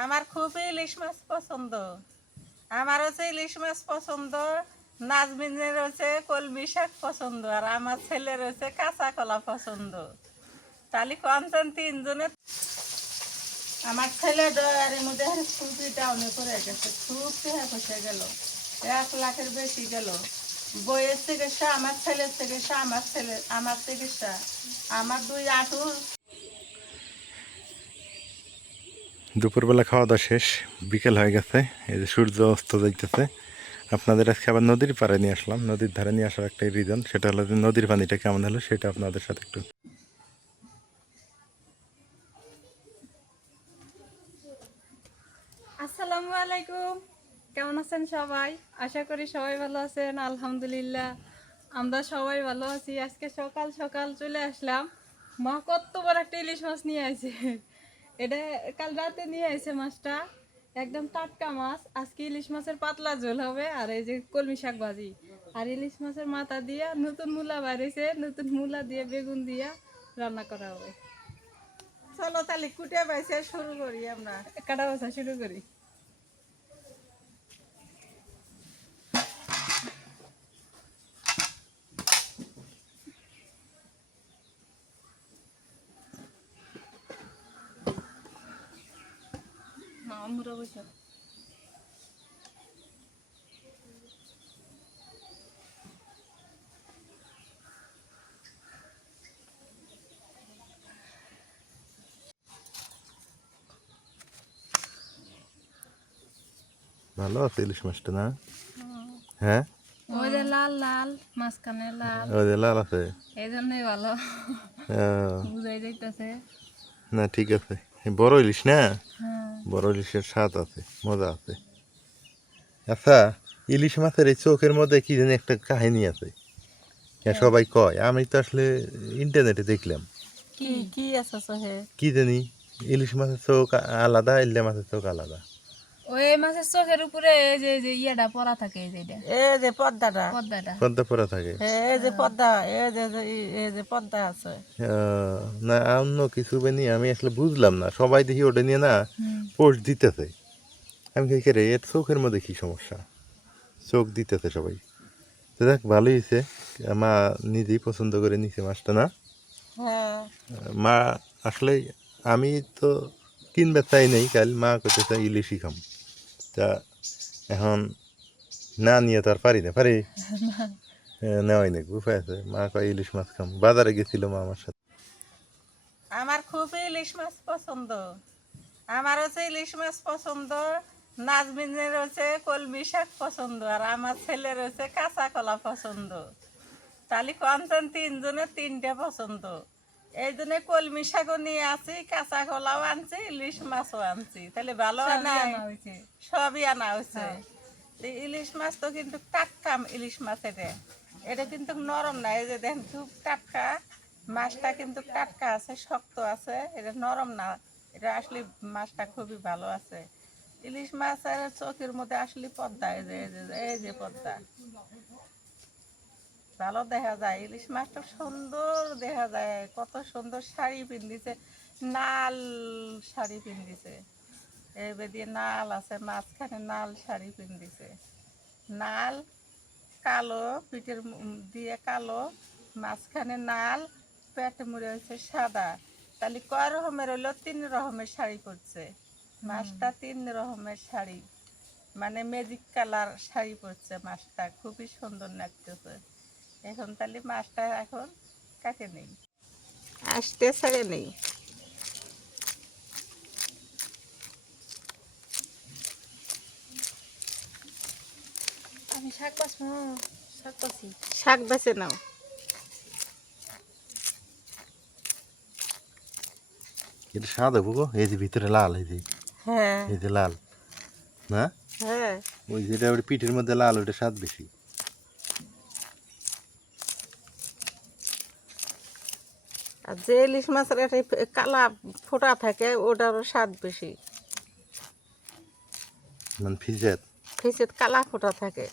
আমার খুবই ইলিশ মাছ পছন্দ। আমার হচ্ছে ইলিশ মাছ পছন্দ, নাজমিনের হচ্ছে কলমি শাক পছন্দ, আর আমার ছেলের হচ্ছে কাঁচা কলা পছন্দ। তাহলে কনসেন তিনজনে আমার ছেলে ডয়ারের মধ্যে খুবই ডাউনে পড়ে গেছে, খুব পেহা বসে গেল, এক লাখের বেশি গেল। বইয়ের চিকিৎসা আমার ছেলের চিকিৎসা আমার ছেলে, আমার চিকিৎসা আমার দুই আঁটুর দুপুরবেলা খাওয়া দাওয়া শেষ, বিকেল হয়ে গেছে, এই যে সূর্য অস্ত যাইতেছে। আপনাদের আজকে আবার নদীর পাড়ে নিয়ে আসলাম, নদীর ধারে নিয়ে আসার একটাই রিজন সেটা হলো যে নদীর পানিটা কেমন হলো সেটা আপনাদের সাথে একটু। আসসালামু আলাইকুম, কেমন আছেন সবাই? আশা করি সবাই ভালো আছেন, আলহামদুলিল্লাহ। আমরা সবাই ভালো আছি। আজকে সকাল সকাল চলে আসলাম। মা কত বড় একটা ইলিশ মাছ নিয়ে আসে এটা কাল রাতে নিয়ে আসে মাছটা। একদম টাটকা মাছ। আজকে ইলিশ মাছের পাতলা ঝোল হবে আর এই যে কলমি শাক ভাজি। আর ইলিশ মাছের মাথা দিয়া নতুন মূলা বাড়িছে নতুন মূলা দিয়ে বেগুন দিয়া রান্না করা হবে। চলো তাহলে কুটে বাইছে শুরু করি আমরা। কাটা বাসা শুরু করি। আমরা বসে ভালো আছে ইলিশ মাছটা না হ্যাঁ ওই যে লাল লাল মাঝখানে লাল ওই যে লাল আছে এই জন্যই ভালো আহ, বুঝাই যাইতেছে না ঠিক আছে বড় ইলিশ না? হ্যাঁ। বড় ইলিশের স্বাদ আছে মজা আছে। আচ্ছা ইলিশ মাছের এই চোখের মধ্যে কি জানি একটা কাহিনী আছে? হ্যাঁ, সবাই কয় আমি তো আসলে ইন্টারনেটে দেখলাম। কি? কি আছে কি জানি ইলিশ মাছের চোখ আলাদা ইল্লে মাছের চোখ আলাদা। ওই মাছের চোখের উপরে যে যে ইয়েটা পরা থাকে এই যে যে পদ্মাটা। পর্দাটা পদ্মা পরা থাকে। এই যে পদ্মা এই যে যে- যে পদ্মা আছে। না অন্য কিছু বেনি আমি আসলে বুঝলাম না। সবাই দেখি ওটা নিয়ে না পোস্ট দিতেছে। আমি দেখি রে এর চোখের মধ্যে কি সমস্যা? চোখ দিতেছে সবাই। তো দেখ ভালোই হয়েছে মা নিজেই পছন্দ করে নিছে মাছটা না? হ্যাঁ। মা আসলে আমি তো কিনবে চাই নাই কাল মা করতে চাই ইলিশই খাম। তা এখন না নিয়ে তো আর পারি না পারি? নেওয়াই নাকি উপায় আছে? মা কয় ইলিশ মাছ খাম। বাজারে গেছিল মা আমার সাথে। আমার খুবই ইলিশ মাছ পছন্দ। আমার হচ্ছে ইলিশ মাছ পছন্দ নাজমিনের হচ্ছে কলমি শাক পছন্দ আর আমার ছেলের হচ্ছে কাঁচা কলা পছন্দ। তাহলে কনসেন তিনজনের তিনটে পছন্দ। এই জন্য কলমি শাকও নিয়ে আসি কাঁচা কলাও আনছি ইলিশ মাছও আনছি। তাহলে ভালো আনা হয়েছে। সবই আনা হয়েছে? ইলিশ মাছ তো কিন্তু টাটকা ইলিশ মাছ এটা এটা কিন্তু নরম না এই যে দেখেন খুব টাটকা। মাছটা কিন্তু টাটকা আছে শক্ত আছে এটা নরম না। এটা আসলে মাছটা খুবই ভালো আছে। ইলিশ মাছের চোখের মধ্যে আসলে পদ্মা এই যে- এই যে পদ্মা। ভালো দেখা যায় ইলিশ মাছটা সুন্দর দেখা যায় কত সুন্দর শাড়ি পিন্দিছে নাল শাড়ি পিন্দিছে এবার দিয়ে নাল আছে মাঝখানে নাল শাড়ি পিন্দিছে নাল কালো পিঠের দিয়ে কালো মাঝখানে নাল পেটে মুড়ে হয়েছে সাদা তাহলে কয় রকমের হইল? তিন রকমের শাড়ি পরছে মাছটা তিন রকমের শাড়ি মানে ম্যাজিক কালার শাড়ি পরছে মাছটা খুবই সুন্দর লাগতেছে। এখন তাহলে মাছটা এখন কাটে নেই। আসতে ছেড়ে নেই। আমি শাক বেছে। নাও। এটা সাদা বুকো এই যে ভিতরে লাল এই যে। হ্যাঁ। এই যে লাল না? হ্যাঁ। ওই যেটা পিঠের মধ্যে লাল ওটা স্বাদ বেশি। আর যে ইলিশ মাছের একটা কালা ফোটা থাকে ওটারও স্বাদ বেশি। মানে ফিজেত কালা ফোটা থাকে।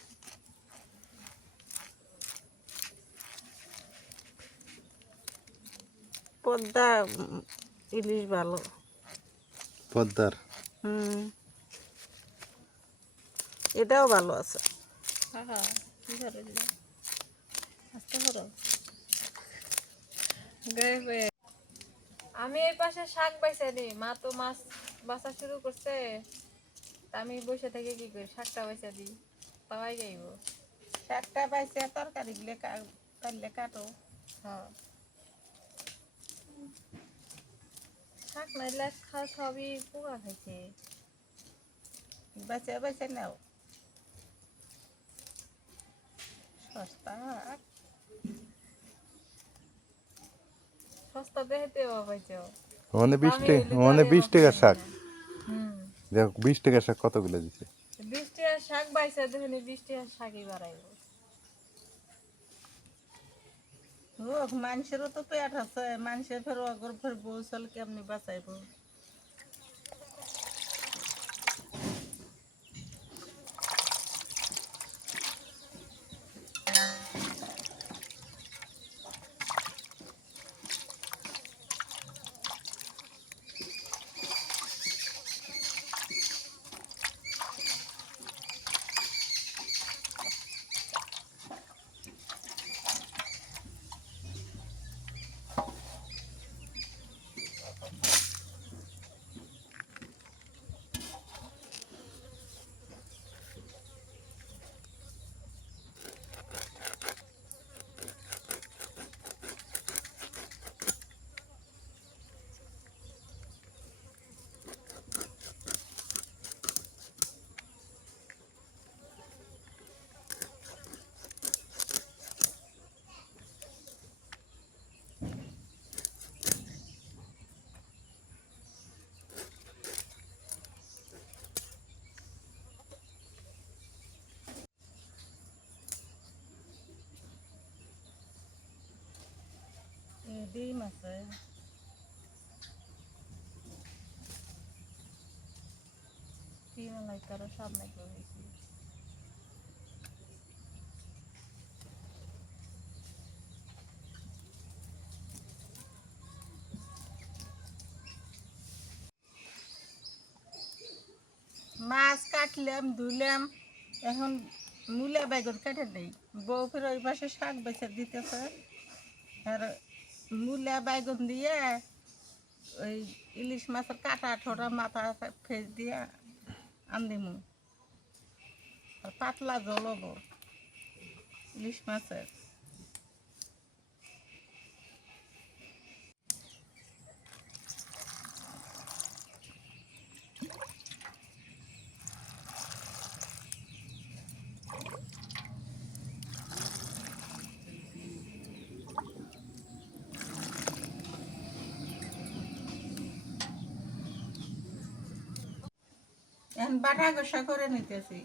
পদ্মা ইলিশ ভালো। পদ্মার? হুম। এটাও ভালো আছে। হ্যাঁ আস্তে করো আমি এই পাশে শাক বাইছে নি মা তো মাছ বাসা শুরু করছে। আমি বসে থেকে কি করি শাকটা বাইছে দিই পাওয়াই যাইব। শাকটা পাইছে তরকারি গুলো কাটলে কাটো। হ্যাঁ। শাক নাইলে খা সবই পোকা খাইছে। বেছে বেছে নাও। সস্তা। ওখানে বিশ টাকা মানে বিশ টাকা শাক। দেখো বিশ টাকা শাক কতগুলো দিচ্ছে বিশ টাকা শাক বাইসা দেখুন বিশ টাকা শাকই বাড়াইব। মানুষেরও তো পেট আছে মানুষের ফের অগর ফের বউ চল কেমনি বাঁচাইব? ডিম আছে মাছ কাটলাম ধুলাম এখন মূলা বেগুন কেটে দেই বউ ফের ওই পাশে শাক বেছে দিতেছে। আর মূলা বাইগুন দিয়ে ওই ইলিশ মাছের কাটা ঠোঁটা মাথা ফেস দিয়ে আনদিমু আর পাতলা জল হব ইলিশ মাছের। এখন বাটা কষা করে নিতেছি।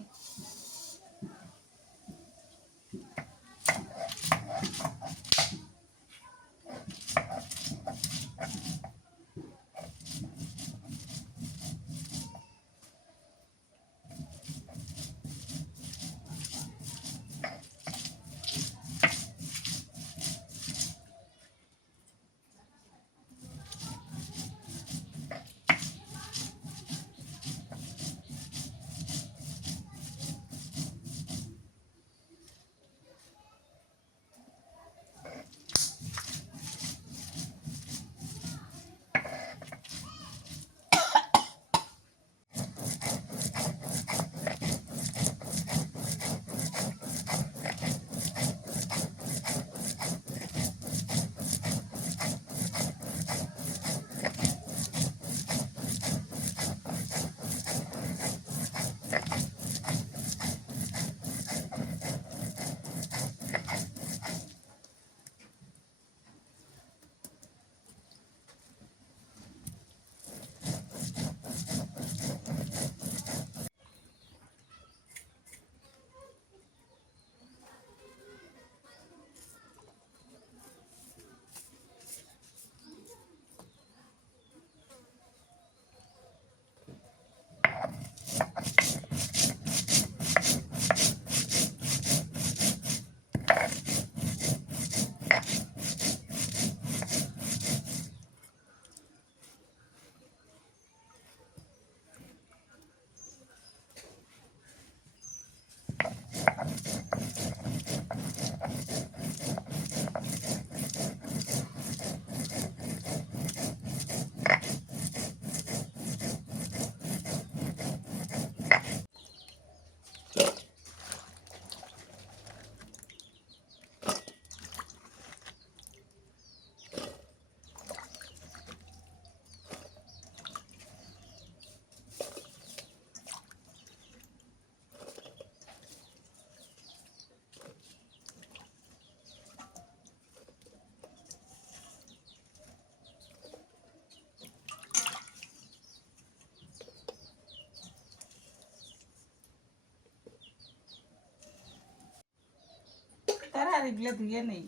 শাড়িগুলো ধুয়ে নেই।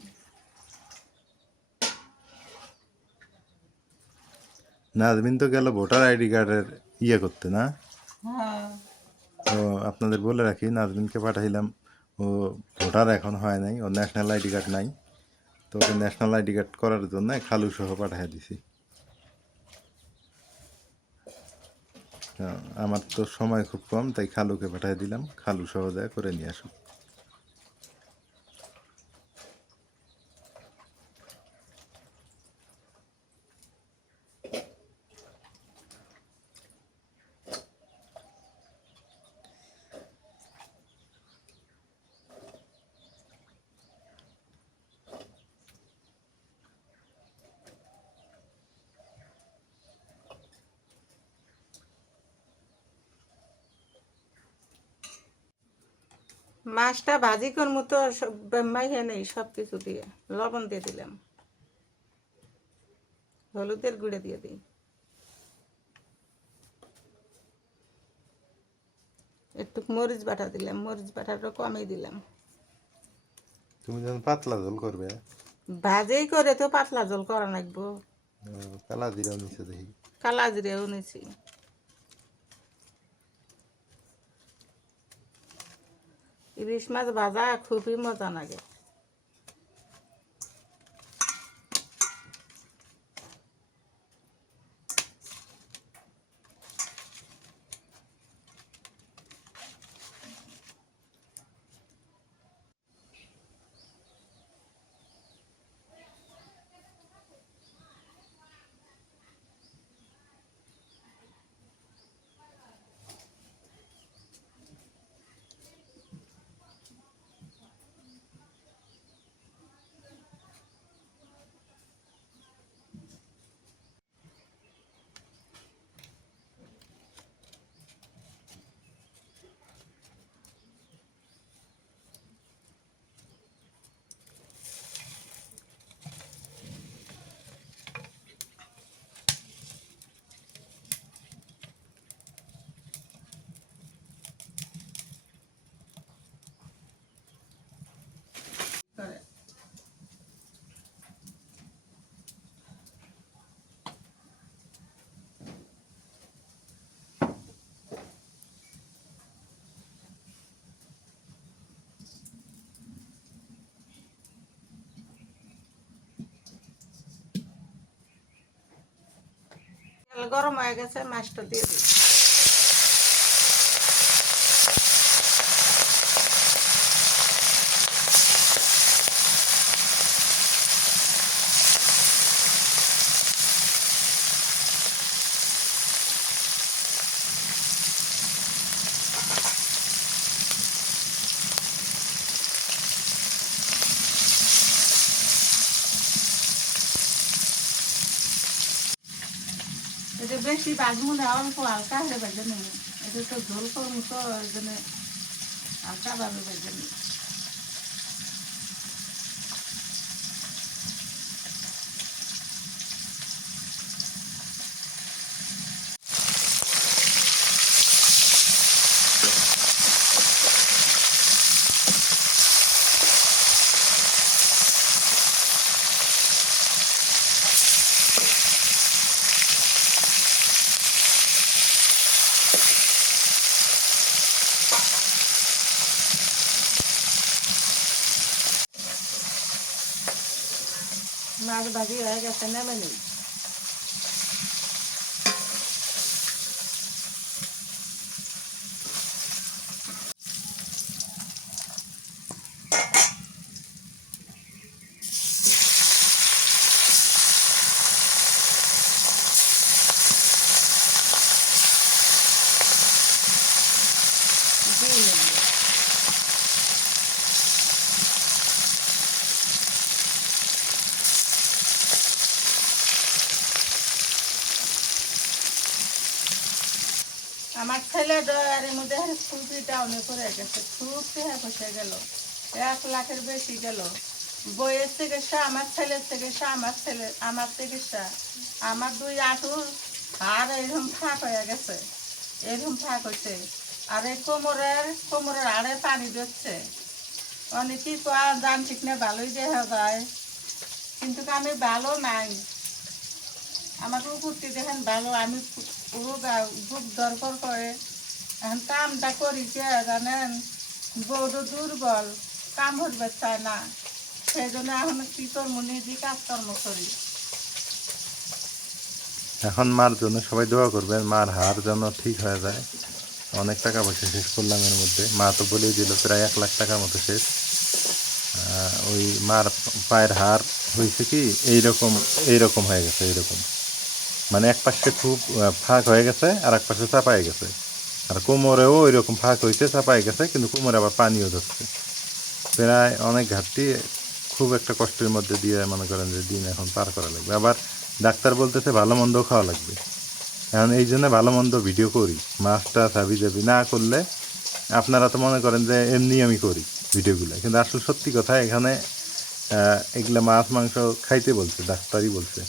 নাজমিন তো গেল ভোটার আইডি কার্ডের ইয়ে করতে না? হ্যাঁ। তো আপনাদের বলে রাখি নাজমিনকে পাঠাইলাম। ও ভোটার এখন হয় নাই ও ন্যাশনাল আইডি কার্ড নাই। তো ওকে ন্যাশনাল আইডি কার্ড করার জন্য খালু সহ পাঠিয়ে দিছি। আমার তো সময় খুব কম তাই খালুকে পাঠিয়ে দিলাম। খালু সহ করে নিয়ে আসুক। মাছটা ভাজি করব তো মাইহে নেই সব কিছু দিয়ে। লবণ দিয়ে দিলাম। হলুদের গুঁড়ে দিয়ে দিই। একটু মরিচ বাটা দিলাম মরিচ বাটাটা কমই দিলাম। তুমি যখন পাতলা ঝোল করবে? ভাজেই করে তো পাতলা জল করা লাগবো। কালা জিরাও নিচে দেখি। কালা জিরেও নিছি। ইলিশ মাছ ভাজা খুবই মজা লাগে। গরম হয়ে গেছে মাছটা দিয়ে দিই। অল্প হালকা হলে বাজে নেই। এটা তো ঝোল করব তো ওই জন্য হালকা ভাবে বাজে নেই মাছ ভাজি হয়ে গেছে নেমে নেই দিয়ে নেব আমার ছেলে চিকিৎসা আমার আমার আমার আমার দুই আর এরকম ফাঁক হয়ে গেছে। এরকম ফাঁক হচ্ছে আর এই কোমরের কোমরের পানি দিচ্ছে দাম ঠিক না, ভালোই দেখা যায় কিন্তু আমি ভালো নাই। আমাকে কুর্তি দেখেন ভালো। আমি পুরো খুব দরকার করে এখন কামটা করি কে জানেন বৌদ্ধ দুর্বল কাম হইবে চায় না। সেই জন্য এখন কি করব নিজে কাজকর্ম করি। এখন মার জন্য সবাই দোয়া করবেন, মার হার যেন ঠিক হয়ে যায়। অনেক টাকা পয়সা শেষ করলাম এর মধ্যে। মা তো বলেই দিল, প্রায় এক লাখ টাকার মতো শেষ। ওই মার পায়ের হার হয়েছে কি, এইরকম এইরকম হয়ে গেছে, এইরকম। মানে এক পাশে খুব ফাঁক হয়ে গেছে আর এক পাশে চাপাই গেছে। আর কোমরেও ওই রকম ফাঁক হয়েছে চাপাই গেছে, কিন্তু কোমরে আবার পানিও ধরছে। প্রায় অনেক ঘাটতি খুব একটা কষ্টের মধ্যে দিয়ে মনে করেন যে দিন এখন পার করা লাগবে। আবার ডাক্তার বলতেছে ভালো মন্দ খাওয়া লাগবে। এখন এই জন্য ভালো মন্দ ভিডিও করি, মাছটা সাবি যাবি না করলে আপনারা তো মনে করেন যে এমনি আমি করি ভিডিওগুলো। কিন্তু আসলে সত্যি কথা, এখানে এগুলা মাছ, মাংস খাইতে বলছে, ডাক্তারই বলছে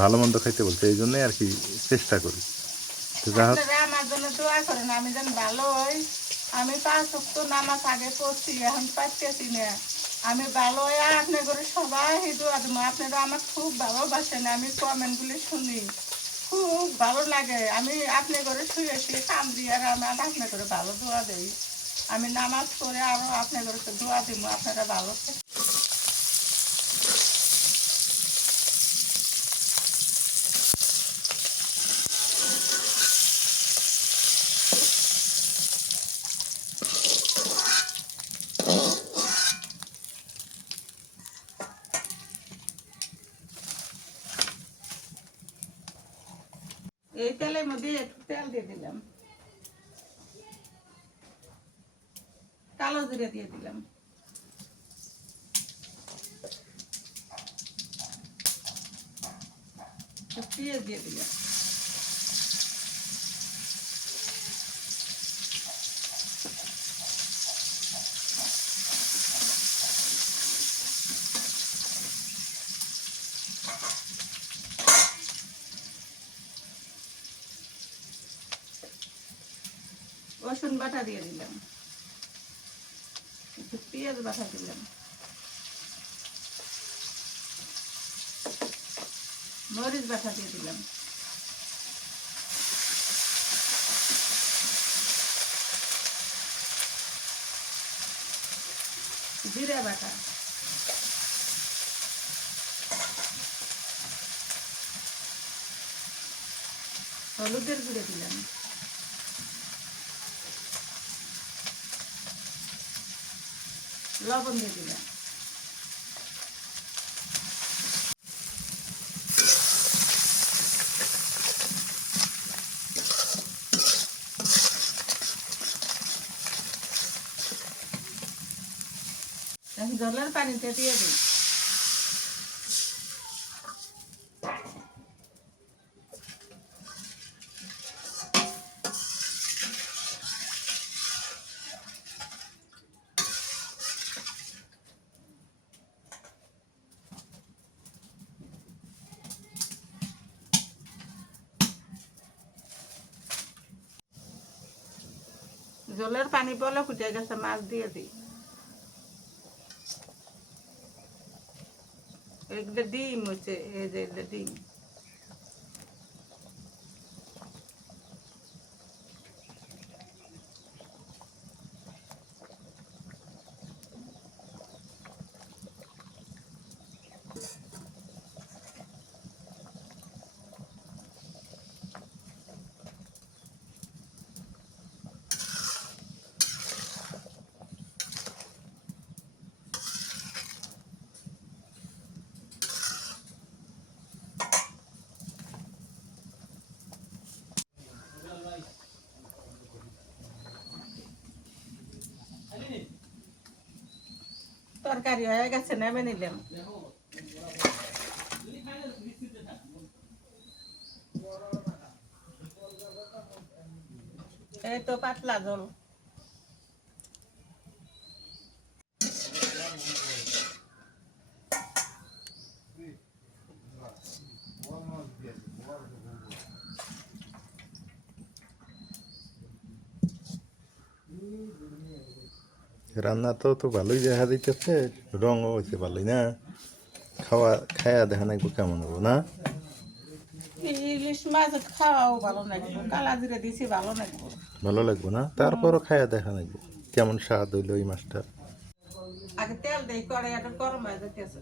ভালো মন্দ খাইতে বলছে, এই জন্যই আর কি চেষ্টা করি। আমার জন্য দোয়া করেন, আমি ভালো হই আমি আমি ভালো হয়ে করে সবাই দোয়া আপনারা আমার খুব ভালোবাসেন, আমি কমেন্টগুলি শুনি। খুব ভালো লাগে। আমি আপনি করে শুয়ে শুয়ে কাম দিয়ে আর আমি আপনি করে ভালো দোয়া দেই। আমি নামাজ পড়ে আরও আপনি করে দোয়া দিব, আপনারা ভালো থাকেন। এই তেলের মধ্যে একটু তেল দিয়ে দিলাম। কালো জিরে দিয়ে দিলাম। পেঁয়াজ দিয়ে দিলাম। রসুন বাটা দিয়ে দিলাম। একটু পেঁয়াজ বাটা দিলাম। মরিচ বাটা দিয়ে দিলাম। জিরা বাটা। হলুদের গুঁড়ে দিলাম। লবণ দিয়ে দিলাম জলের পানিতে দিয়ে দিই জলের পানি বলে ফুটে গেছে, মাছ দিয়ে দিই। এগুলো ডিম হচ্ছে এই যে এগুলো ডিম। তরকারি হয়ে গেছে নেমে নিলাম। এই তো পাতলা জল। রান্না তো তো ভালোই দেখা দিতেছে রঙও হয়েছে ভালোই না। খাওয়া খায়া দেখা নাকবো কেমন হব না? ইলিশ মাছ খাওয়াও ভালো লাগবে কালা জিরে দিছি ভালো লাগবে ভালো লাগবো না? তারপরও খায়া দেখা নাকবো কেমন স্বাদ হইল ওই মাছটা আগে তেল দেই করে এটা গরম হয়ে যেতেছে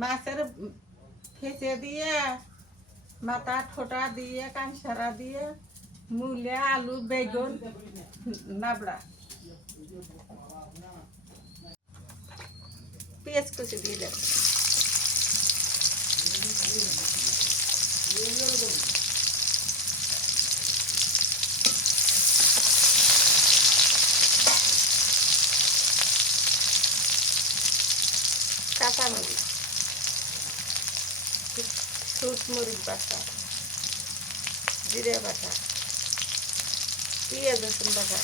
মাছের ফেঁচে দিয়ে মাথা ঠোঁটা দিয়ে কাঁসারা দিয়ে মূলে আলু বেগুন নাবড়া পেঁয়াজ কুচি দিয়ে দেব কাঁচা সুট মরিচ বাটা জিরে বাটা পেঁয়াজ রসুন বাটা।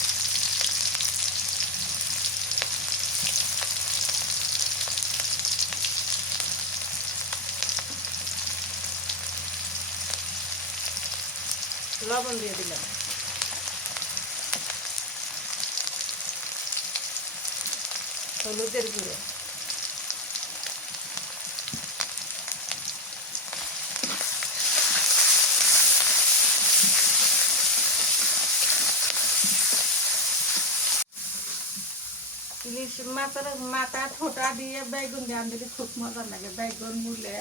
লবণ দিয়ে দিলাম। হলুদের গুঁড়ো। মাছের মাথা ঠোঁটা দিয়ে বেগুন দিয়ে দিলে খুব মজা লাগে, বেগুন, মূলে।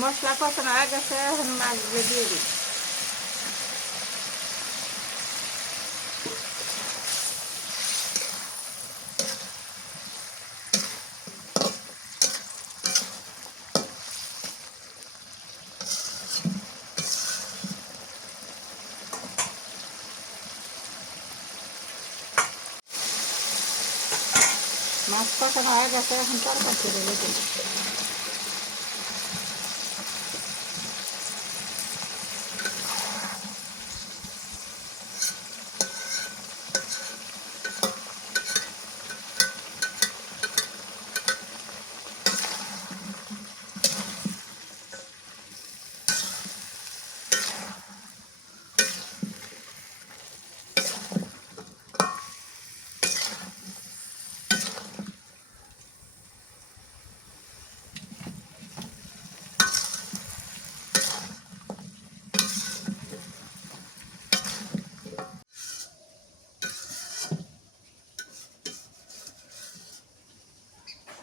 মশলা কষানো হয়ে গেছে, এখন মাছগুলো দিয়ে দিই মাছ কষানো হয়ে গেছে এখন তরকারি ছেড়ে রেখে দিই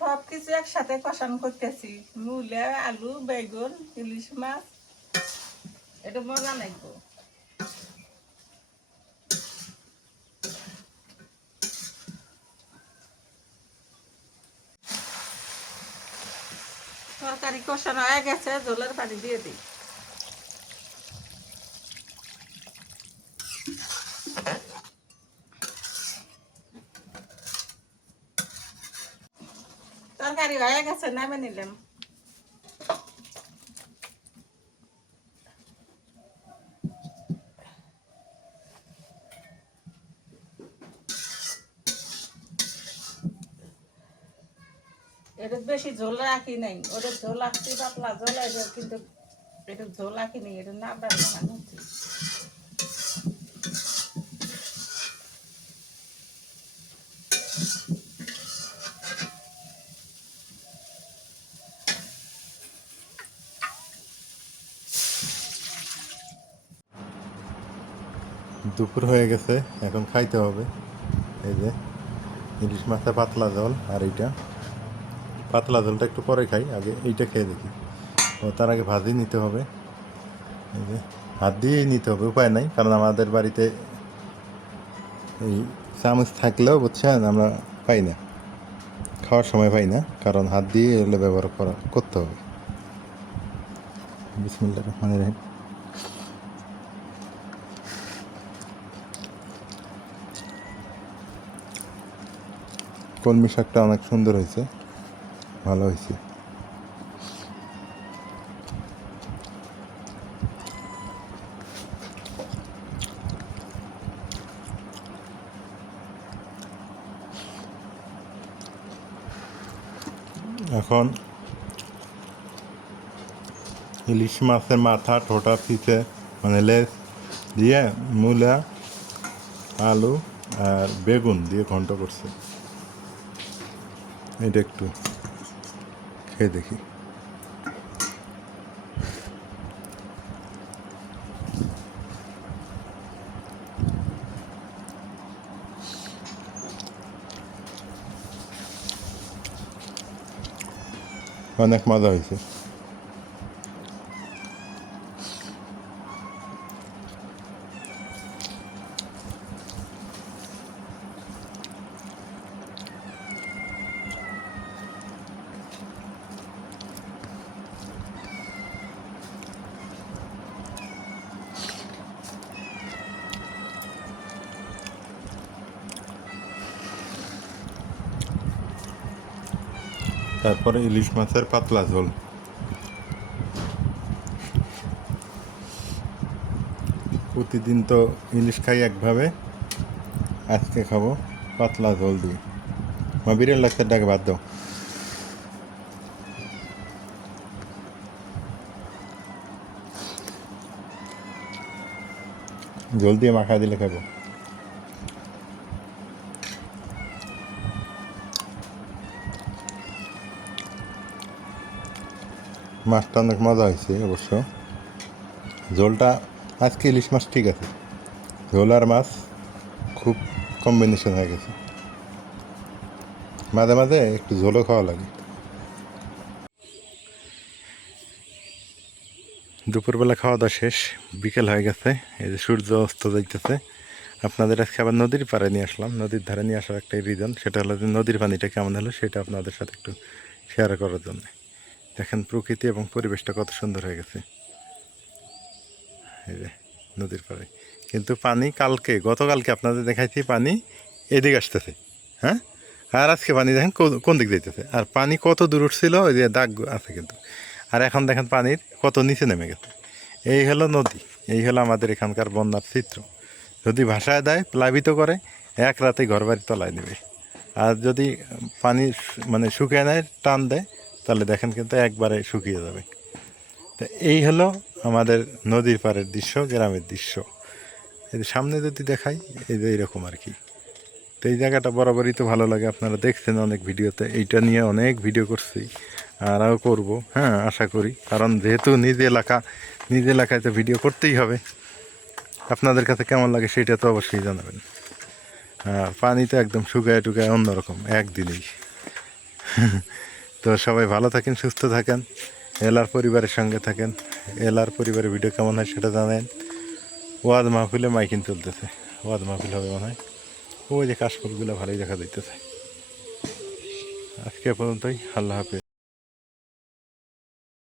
সব কিছু একসাথে কষান করতেছি। মূলা আলু, বেগুন, ইলিশ মাছ। এটা মজা লাগবো। তরকারি কষানো হয়ে গেছে, জলের পানি দিয়ে দিই তরকারি হয়ে গেছে নামে নিলাম। এটা বেশি ঝোল রাখি নাই। ওটা ঝোল রাখছি, পাতলা ঝোল কিন্তু এটা ঝোল রাখি নাই, এটা না বানানো দুপুর হয়ে গেছে, এখন খাইতে হবে। এই যে, ইলিশ মাছের পাতলা জল আর এইটা। পাতলা জলটা একটু পরে খাই, আগে এইটা খেয়ে দেখি। ও, তার আগে ভাজি নিতে হবে। এই যে, হাত দিয়েই নিতে হবে, উপায় নাই, কারণ আমাদের বাড়িতে এই চামচ থাকলেও বুঝছেন, আমরা পাই না। খাওয়ার সময় পাই না, কারণ হাত দিয়ে এগুলো ব্যবহার করা, করতে হবে। বিসমিল্লাহ রহমান রহিম। কলমি শাকটা অনেক সুন্দর হয়েছে। ভালো হয়েছে। এখন ইলিশ মাছের মাথা, ঠোঁটা পিছে মানে লেস দিয়ে মূলা, আলু আর বেগুন দিয়ে ঘন্ট করছে। এটা একটু খেয়ে দেখি অনেক মজা হয়েছে তারপরে ইলিশ মাছের পাতলা ঝোল। প্রতিদিন তো ইলিশ খাই একভাবে। আজকে খাব পাতলা ঝোল দিয়ে। মা বিরিয়ান লাগছে ডাকে বাদ দাও। ঝোল দিয়ে মাখা দিলে খাব। মাছটা অনেক মজা হয়েছে অবশ্য। ঝোলটা আজকে ইলিশ মাছ ঠিক আছে। ঝোল আর মাছ খুব কম্বিনেশন হয়ে গেছে। মাঝে মাঝে একটু ঝোলও খাওয়া লাগে। দুপুরবেলা খাওয়া দাওয়া শেষ, বিকেল হয়ে গেছে, এই যে সূর্য অস্ত যাইতেছে। আপনাদের আজকে আবার নদীর পাড়ে নিয়ে আসলাম। নদীর ধারে নিয়ে আসার একটাই রিজন সেটা হলো যে নদীর পানিটা কেমন হলো, সেটা আপনাদের সাথে একটু শেয়ার করার জন্য। দেখেন প্রকৃতি এবং পরিবেশটা কত সুন্দর হয়ে গেছে। এই যে নদীর পাড়ে। কিন্তু পানি কালকে, গতকালকে আপনাদের দেখাইছি, পানি এদিকে আসতেছে। হ্যাঁ? আর আজকে পানি দেখেন কোন- দিক যাইতেছে? আর পানি কত দূর উঠছিল, ওই যে দাগ আছে কিন্তু। আর এখন দেখেন পানির কত নিচে নেমে গেছে। এই হলো নদী, এই হলো আমাদের এখানকার বন্যার চিত্র। যদি ভাষায় দেয়, প্লাবিত করে, এক রাতে ঘর বাড়ি তলায় নেবে। আর যদি পানি মানে শুকিয়ে নেয়, টান দেয় তাহলে দেখেন কিন্তু একবারে শুকিয়ে যাবে। তো এই হলো আমাদের নদীর পাড়ের দৃশ্য, গ্রামের দৃশ্য। এই সামনে যদি দেখাই, এই যে এইরকম আর কি। তো এই জায়গাটা বরাবরই তো ভালো লাগে, আপনারা দেখছেন অনেক ভিডিওতে। এইটা নিয়ে অনেক ভিডিও করছি, আরও করব হ্যাঁ আশা করি। কারণ যেহেতু নিজ এলাকা, নিজ এলাকায় তো ভিডিও করতেই হবে। আপনাদের কাছে কেমন লাগে সেটা তো অবশ্যই জানাবেন। আর পানি তো একদম শুকায় টুকায় অন্যরকম, একদিনেই। তো সবাই ভালো থাকেন, সুস্থ থাকেন, এলার পরিবারের সঙ্গে থাকেন, এলার পরিবারের ভিডিও কেমন হয় সেটা জানেন। ওয়াদ মাহফিলে মাইকিন চলতেছে, ওয়াদ মাহফিল হবে মনে হয়। ওই যে কাশফুলগুলো ভালোই দেখা যাইতেছে। আজকে পর্যন্তই, আল্লাহ হাফিজ।